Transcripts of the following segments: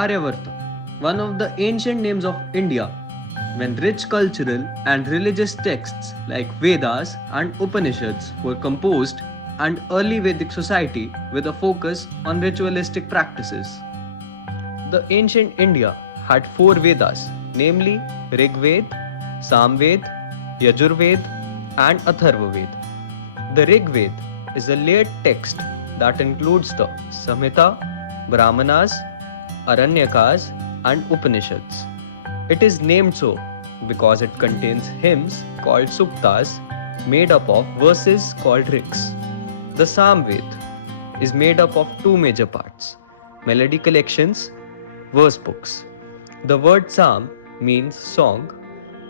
Aryavarta, one of the ancient names of India, when rich cultural and religious texts like Vedas and Upanishads were composed, and early Vedic society with a focus on ritualistic practices. The ancient India had four Vedas, namely Rig Ved, Samved, Yajurved, and Atharvaved. The Rig Ved is a layered text that includes the Samhita, Brahmanas, Aranyakas, and Upanishads. It is named so because it contains hymns called suktas made up of verses called rigs. The Samved is made up of two major parts: melody collections, verse books. The word Sam means song,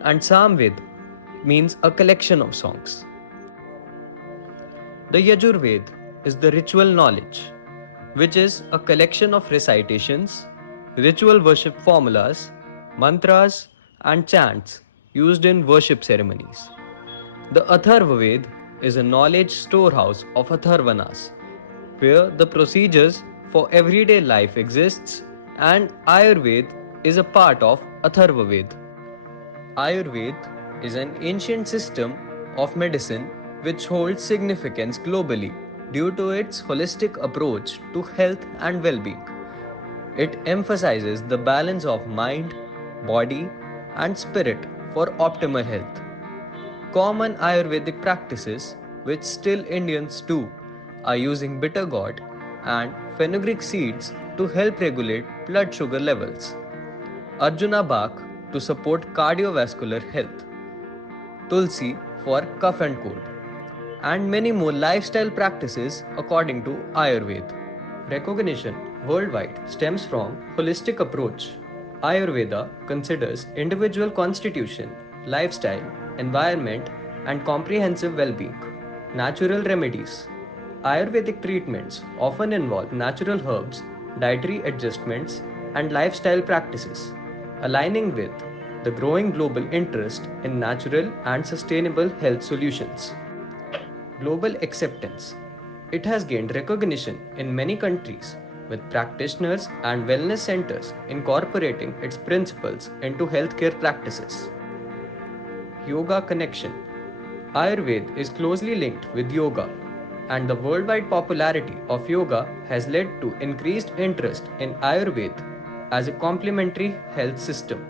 and Samved means a collection of songs. The Yajurved is the ritual knowledge, which is a collection of recitations, ritual worship formulas, mantras, and chants used in worship ceremonies. The Atharvaved is a knowledge storehouse of Atharvanas, where the procedures for everyday life exists, and Ayurveda is a part of Atharvaved. Ayurveda is an ancient system of medicine which holds significance globally due to its holistic approach to health and well being. It emphasizes the balance of mind, body, and spirit for optimal health. Common Ayurvedic practices, which still Indians do, are using bitter gourd and fenugreek seeds to help regulate blood sugar levels, Arjuna bark to support cardiovascular health, Tulsi for cough and cold, and many more lifestyle practices according to Ayurveda. Recognition worldwide stems from holistic approach. Ayurveda considers individual constitution, lifestyle, environment, and comprehensive well-being. Natural remedies. Ayurvedic treatments often involve natural herbs, dietary adjustments, and lifestyle practices, aligning with the growing global interest in natural and sustainable health solutions. Global acceptance. It has gained recognition in many countries, with practitioners and wellness centers incorporating its principles into healthcare practices. Yoga connection. Ayurveda is closely linked with yoga, and the worldwide popularity of yoga has led to increased interest in Ayurveda as a complementary health system.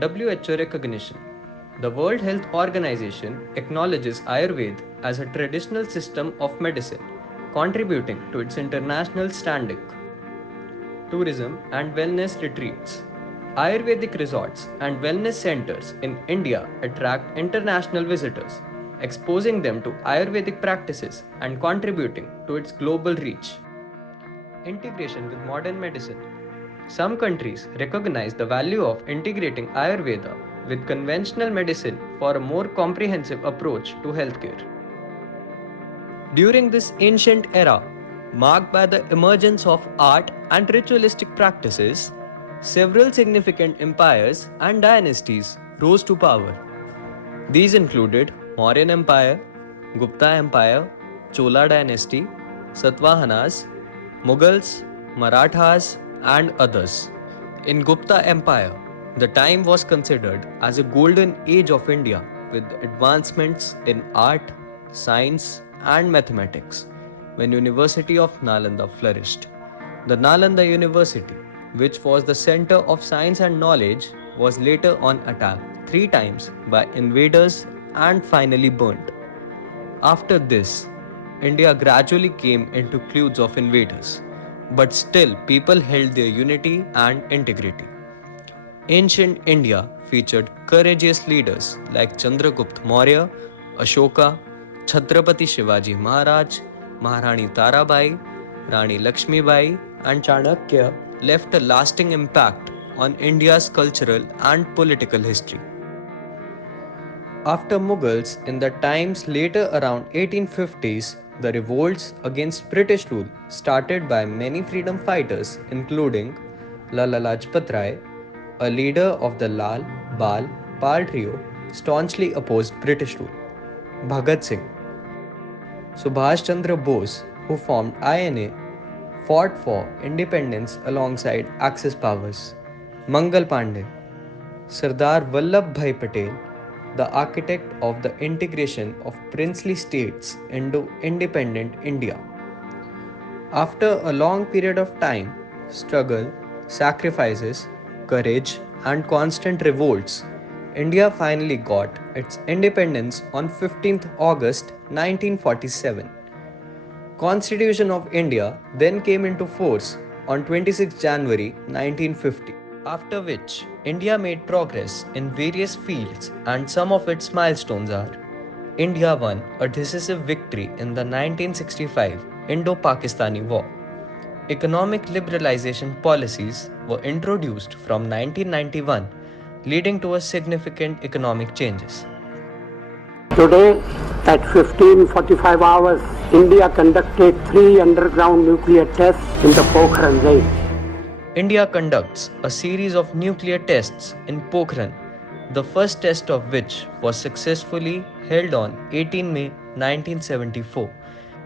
WHO recognition. The World Health Organization acknowledges Ayurveda as a traditional system of medicine, contributing to its international standing. Tourism and wellness retreats. Ayurvedic resorts and wellness centers in India attract international visitors, exposing them to Ayurvedic practices and contributing to its global reach. Integration with modern medicine. Some countries recognize the value of integrating Ayurveda with conventional medicine for a more comprehensive approach to healthcare. During this ancient era, marked by the emergence of art and ritualistic practices, several significant empires and dynasties rose to power. These included Mauryan Empire, Gupta Empire, Chola dynasty, Satavahanas, Mughals, Marathas, and others. In Gupta Empire, the time was considered as a golden age of India with advancements in art, science, and mathematics when University of Nalanda flourished. The Nalanda University, which was the center of science and knowledge, was later on attacked three times by invaders and finally burnt. After this, India gradually came into clutches of invaders, but still people held their unity and integrity. Ancient India featured courageous leaders like Chandragupta Maurya, Ashoka, Chhatrapati Shivaji Maharaj, Maharani Tarabai, Rani Lakshmibai, and Chanakya left a lasting impact on India's cultural and political history. After Mughals, in the times later around 1850s, the revolts against British rule started by many freedom fighters including Lala Lajpat Rai, a leader of the Lal, Bal, Pal trio, staunchly opposed British rule. Bhagat Singh, Subhash Chandra Bose, who formed INA, fought for independence alongside Axis powers. Mangal Pandey, Sardar Vallabhbhai Patel, the architect of the integration of princely states into independent India. After a long period of time, struggle, sacrifices, courage, and constant revolts, India finally got its independence on 15th August 1947. Constitution of India then came into force on 26 January 1950. After which, India made progress in various fields, and some of its milestones are: India won a decisive victory in the 1965 Indo-Pakistani War. Economic liberalization policies were introduced from 1991, leading to a significant economic changes. Today, at 15:45 hours, India conducted 3 underground nuclear tests in the Pokhran range. India conducts a series of nuclear tests in Pokhran, the first test of which was successfully held on 18 May 1974.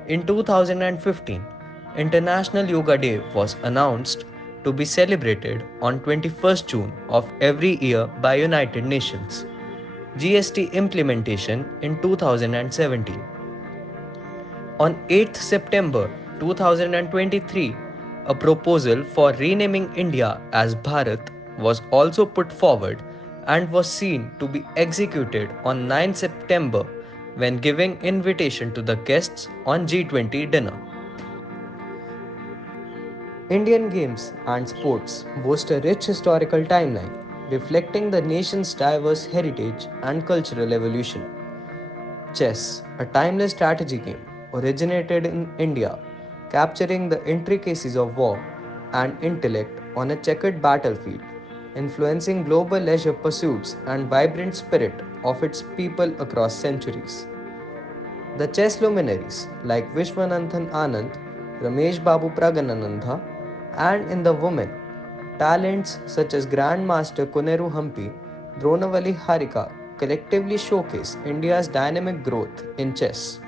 In 2015, International Yoga Day was announced to be celebrated on 21st June of every year by United Nations. GST implementation in 2017. On 8th September 2023, a proposal for renaming India as Bharat was also put forward and was seen to be executed on 9th September when giving invitation to the guests on G20 dinner. Indian games and sports boast a rich historical timeline, reflecting the nation's diverse heritage and cultural evolution. Chess, a timeless strategy game, originated in India, capturing the intricacies of war and intellect on a checkered battlefield, influencing global leisure pursuits and vibrant spirit of its people across centuries. The chess luminaries like Vishwanathan Anand, Ramesh Babu Pragananandha, and in the women, talents such as Grandmaster Kuneru Hampi, Dronavali Harika collectively showcase India's dynamic growth in chess,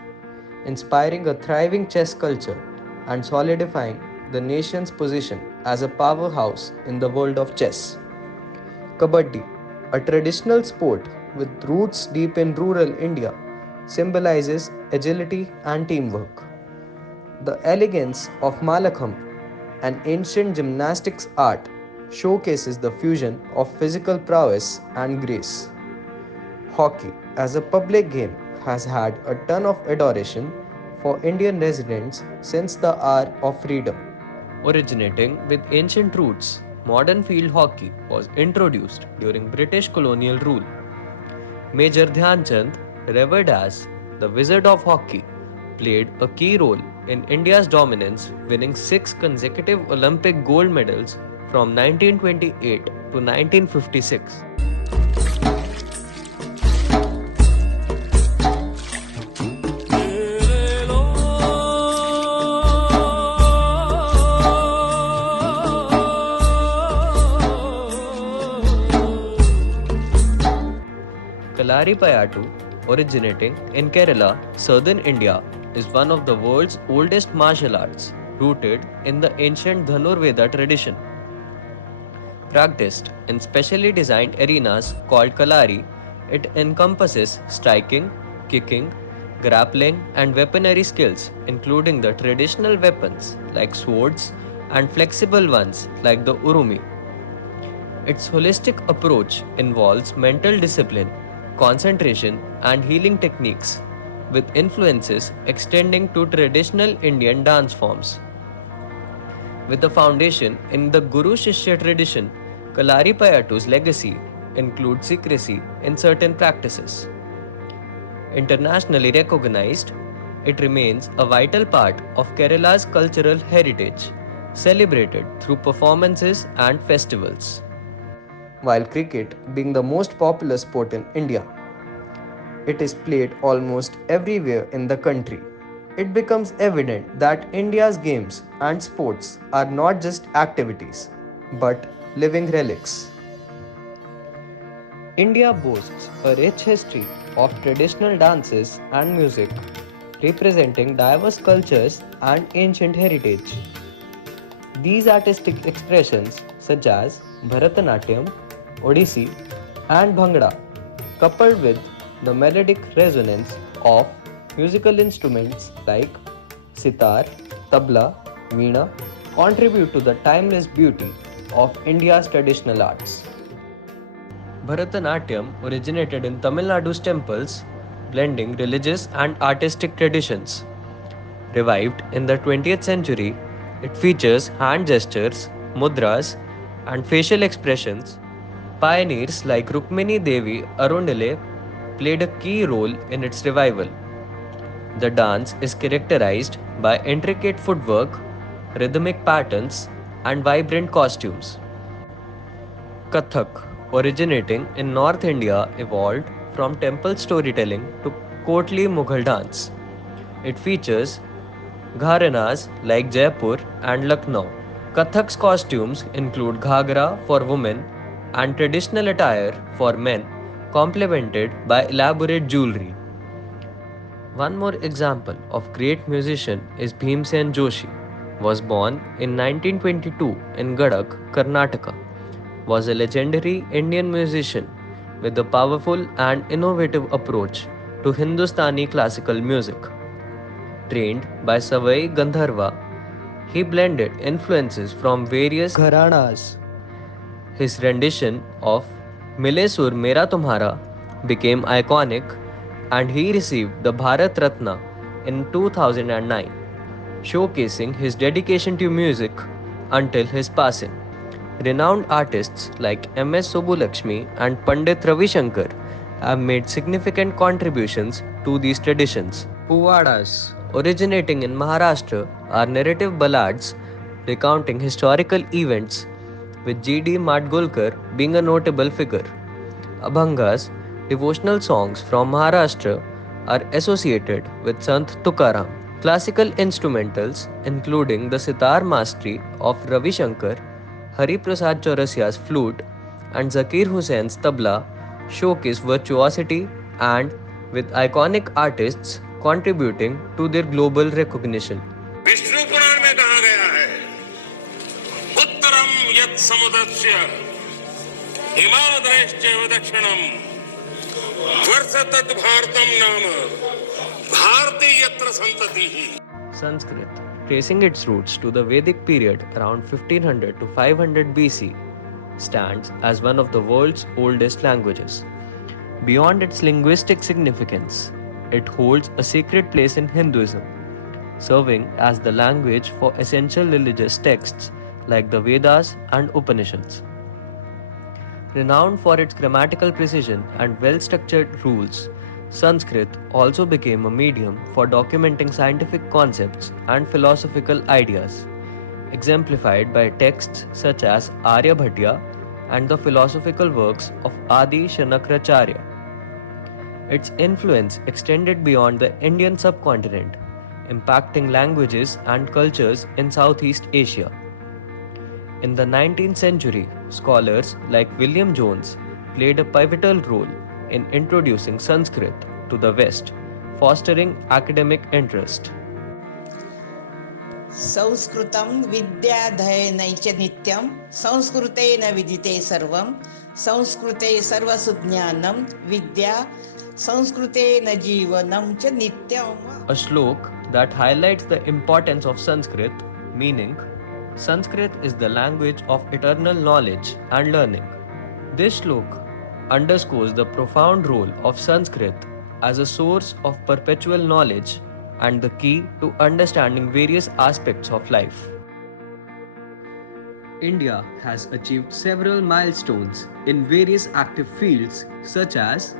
inspiring a thriving chess culture and solidifying the nation's position as a powerhouse in the world of chess. Kabaddi, a traditional sport with roots deep in rural India, symbolizes agility and teamwork. The elegance of Malakham, an ancient gymnastics art, showcases the fusion of physical prowess and grace. Hockey, as a public game, has had a ton of adoration for Indian residents since the hour of freedom. Originating with ancient roots, modern field hockey was introduced during British colonial rule. Major Dhyan Chand, revered as the Wizard of Hockey, played a key role in India's dominance, winning 6 consecutive Olympic gold medals from 1928 to 1956. Kalaripayattu, originating in Kerala, southern India, is one of the world's oldest martial arts, rooted in the ancient Dhanurveda tradition. Practiced in specially designed arenas called Kalari, it encompasses striking, kicking, grappling, and weaponry skills, including the traditional weapons like swords and flexible ones like the urumi. Its holistic approach involves mental discipline, concentration, and healing techniques, with influences extending to traditional Indian dance forms. With a foundation in the Guru Shishya tradition, Kalaripayattu's legacy includes secrecy in certain practices. Internationally recognized, it remains a vital part of Kerala's cultural heritage, celebrated through performances and festivals. While cricket being the most popular sport in India, it is played almost everywhere in the country. It becomes evident that India's games and sports are not just activities, but living relics. India boasts a rich history of traditional dances and music, representing diverse cultures and ancient heritage. These artistic expressions, such as Bharatanatyam, Odissi, and Bhangra, coupled with the melodic resonance of musical instruments like sitar, tabla, veena, contribute to the timeless beauty of India's traditional arts. Bharatanatyam originated in Tamil Nadu's temples, blending religious and artistic traditions. Revived in the 20th century, it features hand gestures, mudras, and facial expressions. Pioneers like Rukmini Devi Arundale played a key role in its revival. The dance is characterized by intricate footwork, rhythmic patterns, and vibrant costumes. Kathak, originating in North India, evolved from temple storytelling to courtly Mughal dance. It features gharanas like Jaipur and Lucknow. Kathak's costumes include ghagra for women and traditional attire for men, complemented by elaborate jewelry. One more example of great musician is Bhimsen Joshi. Was born in 1922 in Gadag, Karnataka. Was a legendary Indian musician with a powerful and innovative approach to Hindustani classical music. Trained by Savai Gandharva, he blended influences from various gharanas. His rendition of Mile Sur Mera Tumhara became iconic and he received the Bharat Ratna in 2009, showcasing his dedication to music until his passing. Renowned artists like M.S. Subbulakshmi and Pandit Ravi Shankar have made significant contributions to these traditions. Puvadas, originating in Maharashtra, are narrative ballads recounting historical events, with G.D. Madgulkar being a notable figure. Abhangas, devotional songs from Maharashtra, are associated with Sant Tukaram. Classical instrumentals, including the sitar mastery of Ravi Shankar, Hari Prasad Chaurasia's flute, and Zakir Hussein's tabla, showcase virtuosity and with iconic artists contributing to their global recognition. Vishnu पुराण में कहा गया है उत्तरम यत् समुद्रस्य हिमाद्रश्चैव दक्षिणम वर्ष तत् भारतम नाम भारती यत्र संतति ही. Sanskrit, tracing its roots to the Vedic period around 1500 to 500 BC, stands as one of the world's oldest languages. Beyond its linguistic significance, it holds a sacred place in Hinduism, serving as the language for essential religious texts like the Vedas and Upanishads. Renowned for its grammatical precision and well structured rules, Sanskrit also became a medium for documenting scientific concepts and philosophical ideas, exemplified by texts such as Aryabhatya and the philosophical works of Adi Shanakracharya. Its influence extended beyond the Indian subcontinent, impacting languages and cultures in Southeast Asia. In the 19th century, scholars like William Jones played a pivotal role in introducing Sanskrit to the West, fostering academic interest. संस्कृतं विद्याध्ययनैच नित्यं संस्कृतेन विदिते सर्वं संस्कृते सर्वसुज्ञानं विद्या संस्कृतेन जीवनं च नित्यम्. A shlok that highlights the importance of Sanskrit, meaning Sanskrit is the language of eternal knowledge and learning. This shlok underscores the profound role of Sanskrit as a source of perpetual knowledge and the key to understanding various aspects of life. India has achieved several milestones in various active fields, such as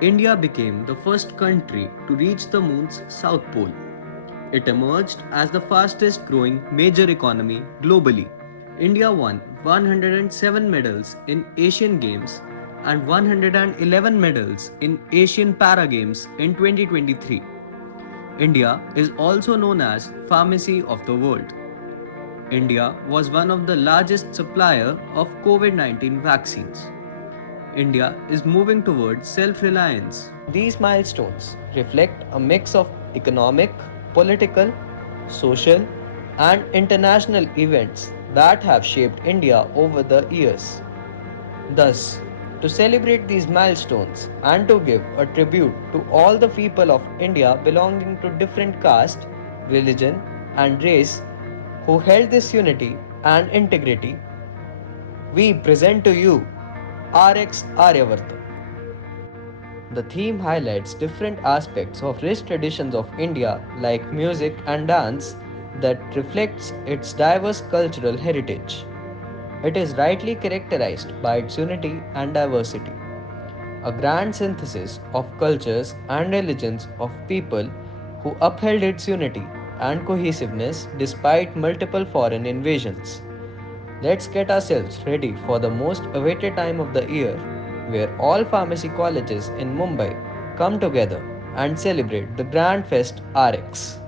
India became the first country to reach the moon's south pole. It emerged as the fastest growing major economy globally. India won 107 medals in Asian Games and 111 medals in Asian Para Games in 2023. India is also known as Pharmacy of the World. India was one of the largest supplier of COVID-19 vaccines. India is moving towards self-reliance. These milestones reflect a mix of economic, political, social, and international events that have shaped India over the years. Thus, to celebrate these milestones and to give a tribute to all the people of India belonging to different caste, religion, and race who held this unity and integrity, we present to you Rx Aryavarta. The theme highlights different aspects of rich traditions of India like music and dance that reflects its diverse cultural heritage. It is rightly characterized by its unity and diversity, a grand synthesis of cultures and religions of people who upheld its unity and cohesiveness despite multiple foreign invasions. Let's get ourselves ready for the most awaited time of the year, where all pharmacy colleges in Mumbai come together and celebrate the Grand Fest RX.